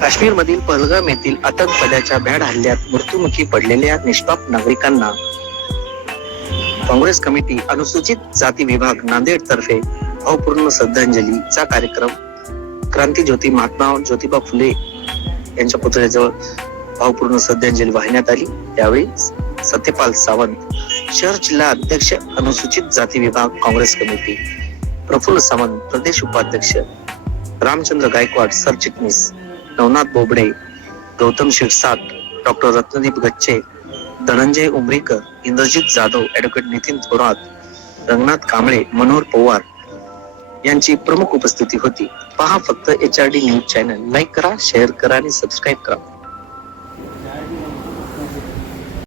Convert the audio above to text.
काश्मीरमधील पहलगाम येथील आतंकवाद्याच्या भ्याड हल्ल्यात मृत्युमुखी पडलेल्या निष्पाप नागरिकांना काँग्रेस कमिटी अनुसूचित जाती विभाग नांदेड तर्फे भावपूर्ण श्रद्धांजलीचा कार्यक्रम. क्रांती ज्योती महात्मा ज्योतिबा फुले यांच्या पुतळ्याजवळ भावपूर्ण श्रद्धांजली वाहण्यात आली. त्यावेळी सत्यपाल सावंत शहर जिल्हा अध्यक्ष अनुसूचित जाती विभाग काँग्रेस कमिटी प्रफुल्ल सावंत प्रदेश उपाध्यक्ष रामचंद्र गायकवाड सरचिटणीस नवनाथ बोबडे गौतम शिरसाट डॉक्टर रत्नदीप गच्चे धनंजय उमरीकर इंद्रजित जाधव ऍडव्होकेट नितीन थोरात रंगनाथ कांबळे मनोहर पवार यांची प्रमुख उपस्थिती होती. पहा फक्त H R D news channel like करा शेअर करा आणि सबस्क्राईब करा.